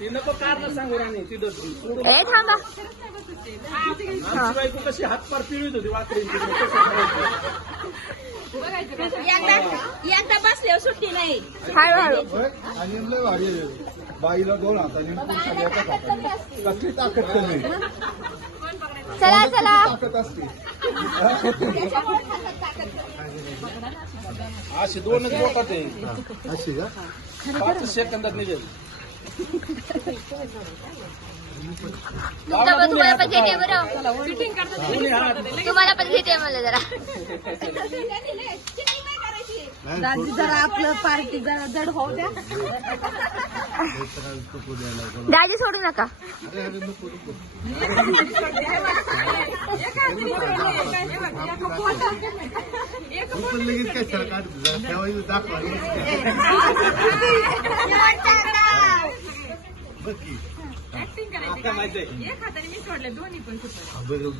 ए थांबा. बायको कशी हातपार पिळीत होती वाकरींची. एकदा बसल्यावर सुट्टी नाही. हळूहळू. आणि लय भारी आहे. बाईला 2 हातांनी कसली ताकद कमी. चला चला. ताकद असते अशी 2च बोटात आहे. अशी का 5 सेकंदात निघेल. तुम्हाला पण घेते बरं. तुम्हाला पण घेते मला जरा. दाजी जरा आपलं पार्टी जरा जड होऊ द्या. दाजी सोडू नका. लगेच काय सरकार दाखवा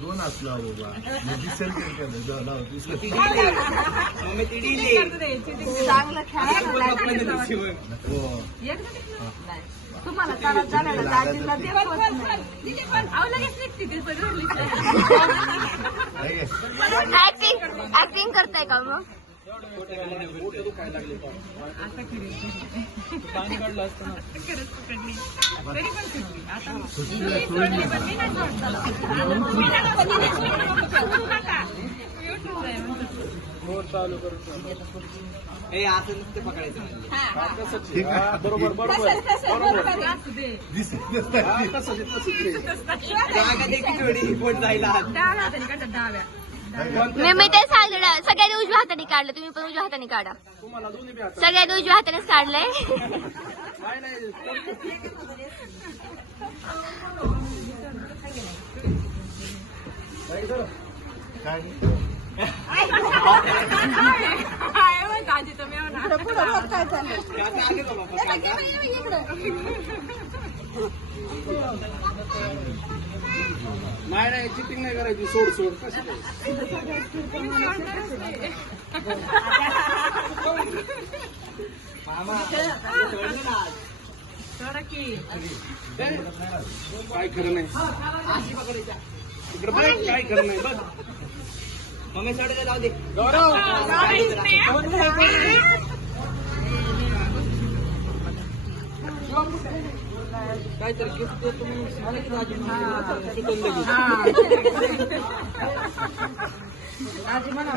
दोन असला बाबा दिसेल तुम्हाला दाजीला ऍक्टिंग करताय का मग? पाणी काढलं असतं ना. चालू करू. असं नुसते पकडायचं. बरोबर बरोबर मी ते सांगितलं सगळ्यांनी उजव्या हाताने काढलं. तुम्ही पण उजव्या हाताने काढा. सगळ्यांनी उजव्या हातानेच काढलंय. नाही चिटिंग नाही करायची. सोड सोड कशी काय खरं नाही. इकडे बघ काय खरं नाही. बघ मम्मी सोडायला जाऊ दे. काहीतरी गिफ्ट देतो मला की दाजी म्हणा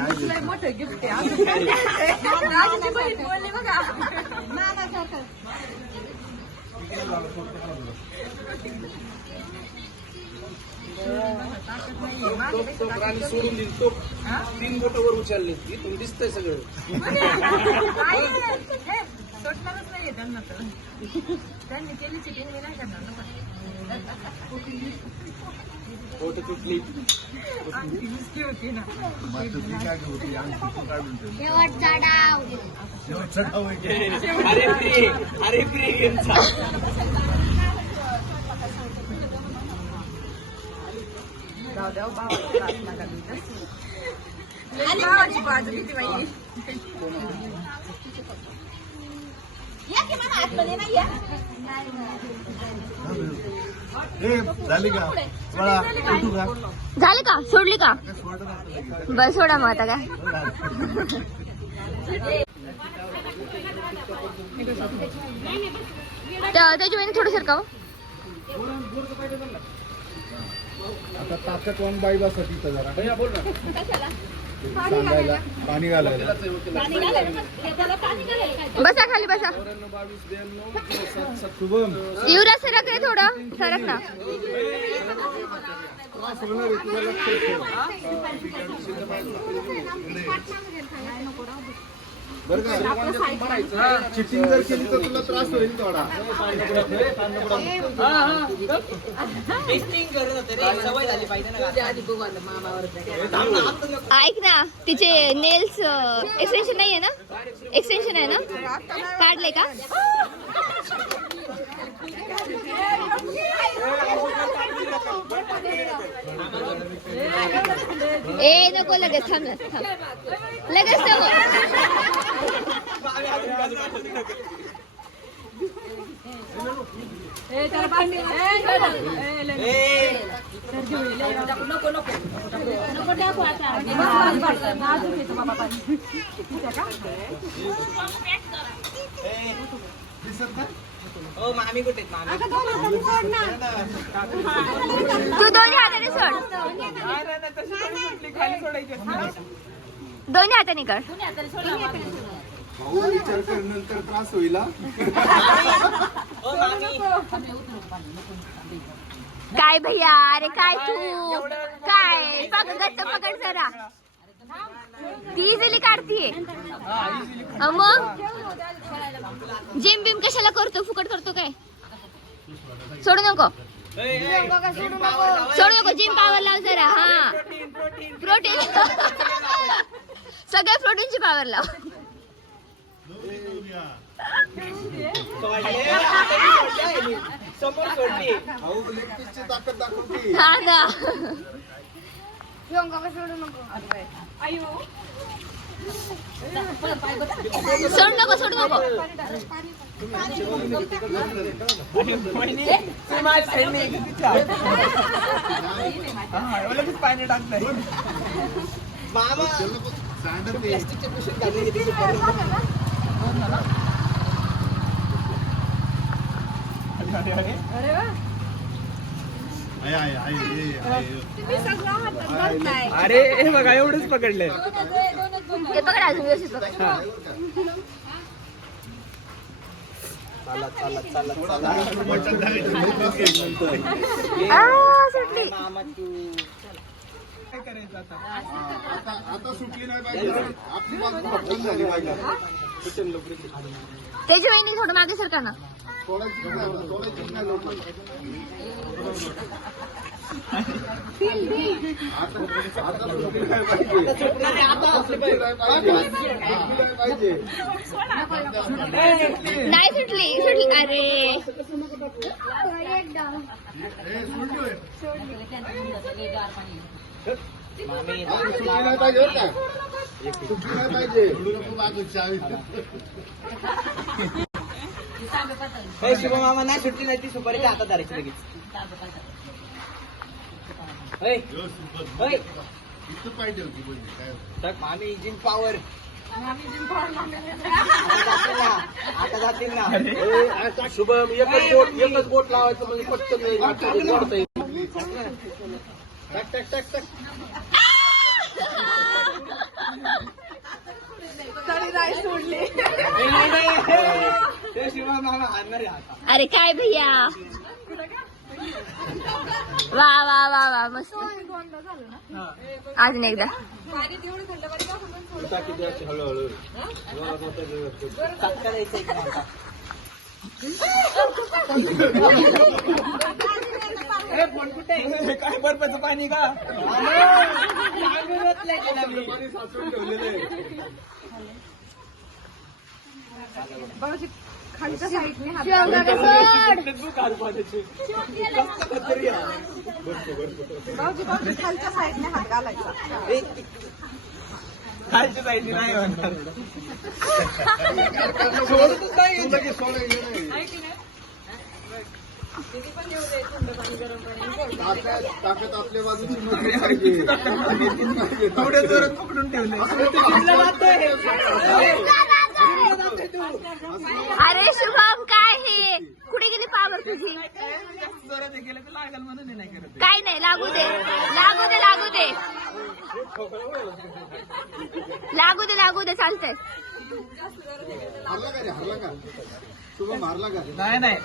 मोठं गिफ्ट आहे. बघा सोडून दिली तो 3 बोटावर उचलले. इथून दिसतंय सगळं. सुटणारच नाहीये त्यांना. तर त्यांनी केली चिटिंग मी नाही करणार ना. फोटो तुटली होती ना. अरे प्रिय बाजू किती बाई. झाली का झालं का? सोडली का? बस सोडा मग आता काय. त्याच्या वेळी थोडं सरका. आता ताकदवान बाईबासाठी जरा बोल ना. सांगायला पाणी घालायला. बसा खाली बसा. शुभम युवराज सरक रे थोडं सरक ना. बरं का चिटिंग जर केली तर तुला त्रास होईल थोडा. ऐक ना तिचे नेल्स एक्सटेन्शन नाही आहे ना? एक्सटेन्शन आहे ना? काढले का? ए नको लगेच थांब लगेच थांब. हो मामी कुठे आहेत, मामी? तू दोन्ही हाताने सोड, खाली सोडायची. दोन्ही हाताने कर. भाऊ विचार कर नंतर त्रास होईल हा. हो मामी. काय भैया, अरे काय तू काय गट्ट पकड जरा. ती इझिली काढतीये. मग जिम बिम कशाला करतो, फुकट करतो काय? सोडू नको, सोडू नको. जिम पावर लाव जरा. हा प्रोटीन सगळ्या प्रोटीनची पावर लाव. समोर सोडली. भाऊ लेग पीसची ताकद दाखवते. हा ना. सोड नको, सोड नको. पाणी टाकलंय मामा. सांडत आहे. प्लास्टिकच्या पिशवीत घालली किती अरे हे बघा एवढंच पकडलंय. हे पकड अजून व्यवस्थित पकड. चला चला चला चला. सुटली. मामा तू काय करायचं आता? आता सुटली नाही पाहिजे. आपली बाजू पटकन झाली पाहिजे. त्याची वहिनी थोडं मागे सरका ना. सोडायची नाही, सोडायची नाही लोक. आता सुटली नाही पाहिजे. आता सुटली नाही पाहिजे. नाही सुटली, सुटली. अरे मामी सुटली नाही पाहिजे बरं का? सुटली नाही पाहिजे. हे शुभ मामा नाही सुटली नाही ती सुपारीच्या हातात धरायची लगेच. होय होय पाहिजे होती. तर मामी जिम पॉवर. आता जातील ना. शुभम एकच बोट लावायचं म्हणजे पटकन वाढता येईल. टक टक टक टक. ते शिवा मामा आणणार आहे आता. अरे काय भैया. वा वा वा वा मस्त. अजून एकदा. हळूहळू चटका द्यायचा एक मामा. काय बर्फाचं पाणी का? पाणी साचवून ठेवलेलं आहे. खालच्या साईडने हात भाऊजी भाऊजी खालच्या साईडने हात घालायचा. खालच्या साईडने नाही म्हणतात. सोडतच नाही. लगेच सोडायचं नाही. ताकद आपल्या बाजूची नसली पाहिजे. थोड्या जोरात पकडून ठेवले. अरे शुभम काय हे, कुठे गेली पावर तुझी? जोरात गेलं तर लागल म्हणून हे नाही करत. काय नाही, लागू दे लागू दे लागू दे लागू दे लागू दे चालतंय. हरला का रे? हरला का? शुभम हरला का? नाही नाही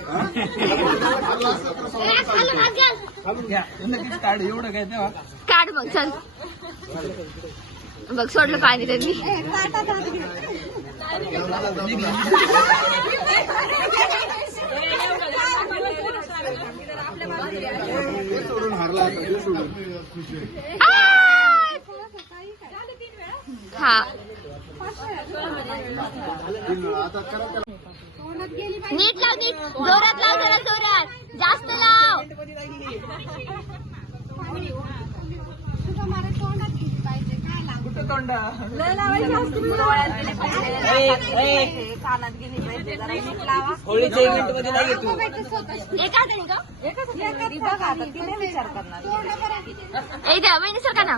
हरला असं तर सोडायचं. घ्या नक्कीच काढ. एवढं काय तेव्हा काढ मग चल. बघ सोडलं पाणी त्यांनी. सोडून हरला असं सोडून. हा आता करा त्याला. नीट लाव, नीट जोरात लाव, जरा जोरात, जास्त लाव. कुठं तोंडा. कानात गेली पाहिजे जरा नीट लावा. होळीच्या इव्हेंट मध्ये नाही येतो. एका हाताने का एकच ती बघा आता ती नाही विचार करणार. ए द्या वहिनी सर का ना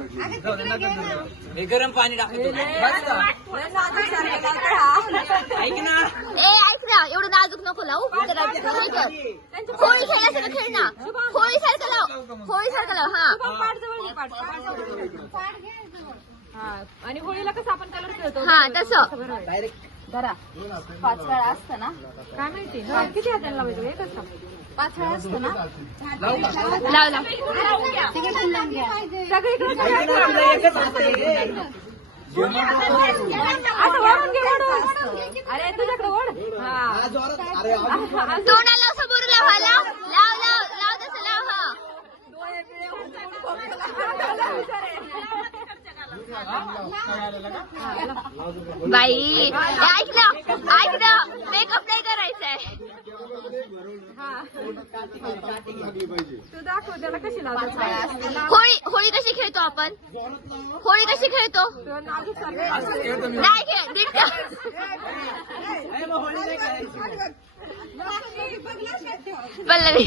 हे गरम पाणी टाकतो. लय नाजूक सारखं लावतोय हा. ऐक ना. ए ऐक ना एवढं नाजूक नको लावू जरा पुढे कर. होळी खेळल्यासारखं खेळ ना होळी सारखं लाव होळी सारखं लाव हा पाठ जवळ घे, पाठ हा. आणि होळीला कसं आपण कलर खेळतो हा तसं जरा 5 वेळा असतं ना काय माहिती किती हाताने लावायचं एकच का 5 वेळा असतं ना. लाव लाव सगळीकडे असं वळून घे वळून. अरे तुझ्याकडे ओढ हा. तोंडाला समोर लाव हा लाव लाव लाव लाव तसं लाव हा बाई ऐक ना मेकअप नाही करायचंय तू दाखव त्याला कशी लावतो. होळी कशी खेळतो आपण होळी कशी खेळतो नाही खेळ नीट खेळ. पल्लवी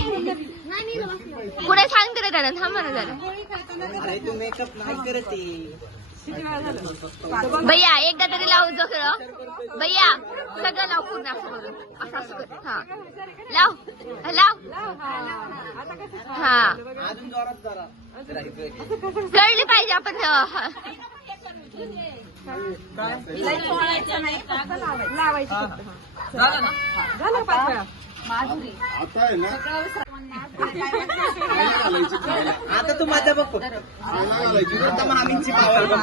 पुढे सांगते रे त्याला थांबा ना जरा अरे तू मेकअप नाही करत. भैया एकदा तरी लावू जो खेळ भैया सगळं लाव पूर्ण असं करून असं कर हा लाव लाव हा अजून जोरात जरा. कळली पाहिजे आपण लावायची झालं ना. झालं 5 वेळा. आता आहे ना खायला घालायची खायला आता तू माझा बघ. घालायची आता मामींची पावर बघ.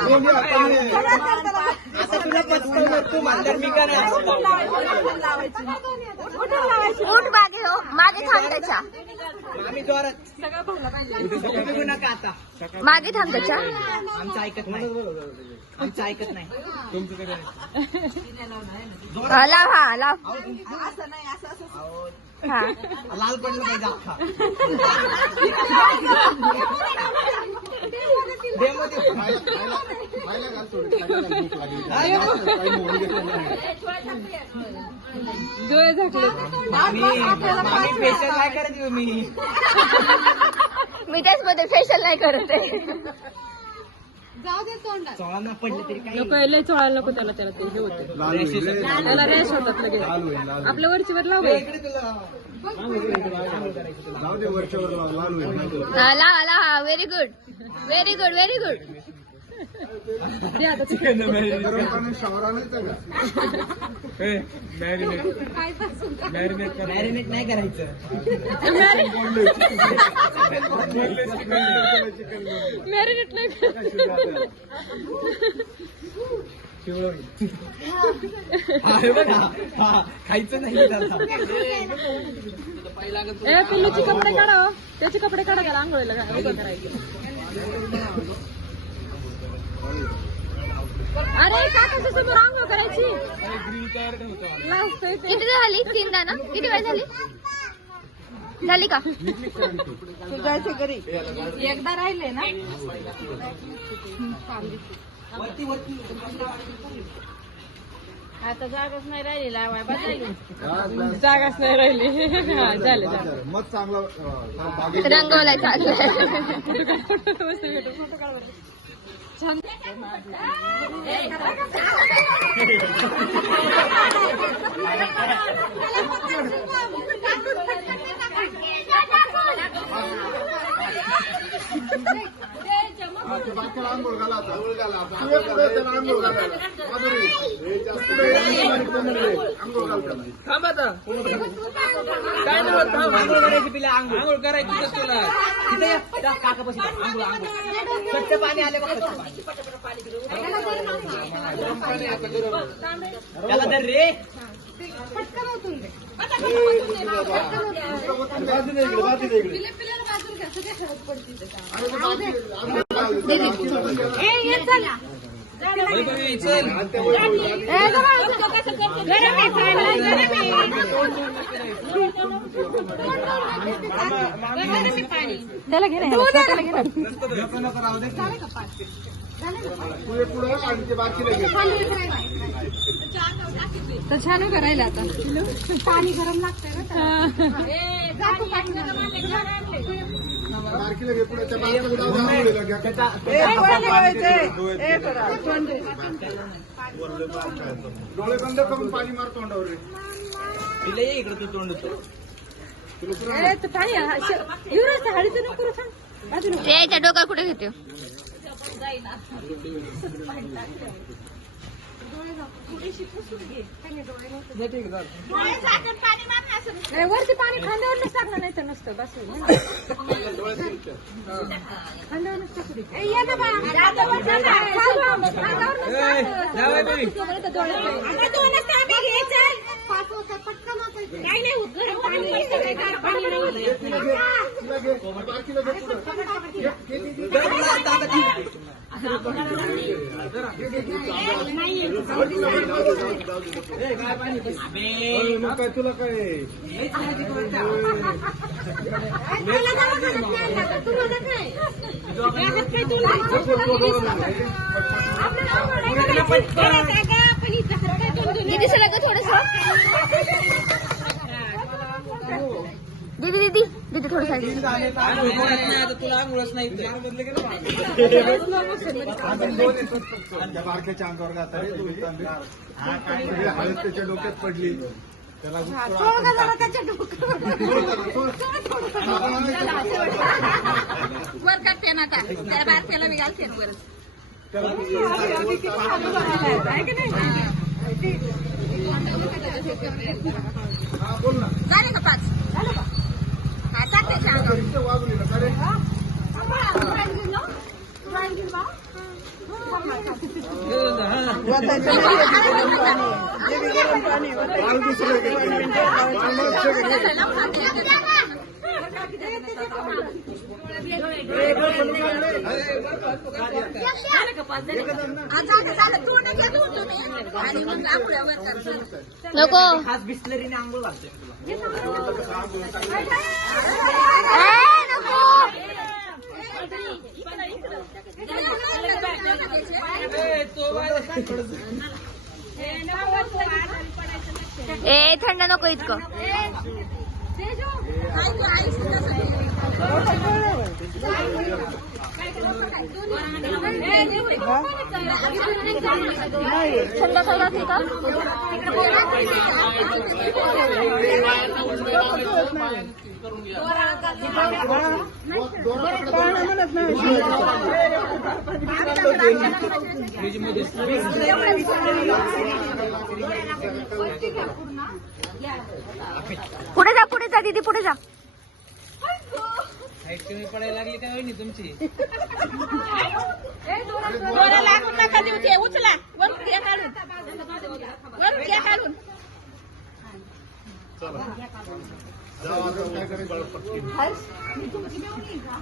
आता तुला पचतवलं तू म्हणणार मी काय ऊट मागे हो मागे थांब त्याच्या आम्ही जोरात सगळं भरलं पाहिजे. बघू नका आता. मागे थांब त्याच्या आमचं ऐकत नाही. आमचं ऐकत नाही. हा, लाव हा लाव असं नाही असं असं हा लाल पडलं पाहिजे अख्खा. खायला घाल थोडी खायला घाल, भूक लागली काही मोहन घेतलं नाही. डोळे झाकले. मामी फेशियल नाही करत मी. मी त्याच मध्ये फेशियल नाही करत आहे चोळांना पडलं तरी काय. नको लय चोळायला नको त्याला त्याला ते हे होते लाल होईल रे, लाल त्याला रेश होतात लगेच. लाल होईल, लाल होईल. आपल्या वरचीवर लाव इकडे तुला जाऊ दे वरच्यावर लाव, लाल होईल. हा लाव लाव हा very good very good very good गरम पाणी शावर आणायचं का मॅरिनेट नाही करायचं. मॅरिनेट नाही खायचं नाही. पिल्लूचे कपडे काढा हो. त्याचे कपडे काढा त्याला आंघोळीला उभं करायचं. अरे काकाच्या समोर आंघोळ करायची. लाजतोय ते. किती झाली 3दा ना किती वेळ झाली झाली का तू जायचं घरी. एकदा राहिले ना आता जागाच नाही राहिली लावाय जागाच नाही राहिली. हा झालं झालं. मग चांगला रंगवलाय चालू बाकीला आंघोळ घाला आता. आंघोळ घाला आता. आंघोळ घाला. माधुरी, हे जास्त आंघोळ घाल त्याला. थांब आता. काय नाही होत. थांब. आंघोळ करायची पिला. आंघोळ करायची तर तुला तिथे ये. जा, काकापाशी जा. आंघोळ आंघोळ स्वच्छ पाणी आले बघ. स्वच्छ पाणी. त्याला धर रे. बाजूला इकडे, बाजूला इकडे. चल. त्याला घे ना त्याला घे ना. पुढे पुढे आणि ते बाकीला घे. तर छान उभं राहिलं आता पाणी गरम लागतंय बारकीला घे पुढे त्या बारकीला जाऊ दे, आंघोळीला घ्या. डोळे बंद करून पाणी मार तोंडावर रे. तिला ये इकडे तू तोंड होतो पाणी हळीचं नको सांग त्याच्या डोक्यात कुठे घेते वरती पाणी खांद्यावरच टाकलं नाही तर नसतं बस खांद्यावरच तिला घे बारकीला घे पुढे. मग काय तुला काय दीदी सर थोडस दीदी दीदी दीदी थोडं साईड तुला आंघोळच नाही बारक्याच्या अंगावर घाता रे हळद त्याच्या डोक्यात पडली त्याला वर काढते ना आता त्या बारक्याला मी घालते वर बोल ना झाले का 5 हा टाकायच्या अंगावर वागली ना अरे नको खास बिस्लरीने आंघोळ घालते ए थंड नको इतकं थंड खायला का पुढे जा दीदी पुढे जा कमी पडायला लागली का नाही तुमची लागून नका देऊ ते उचला वर काढून चला जाऊ आता काय करायचं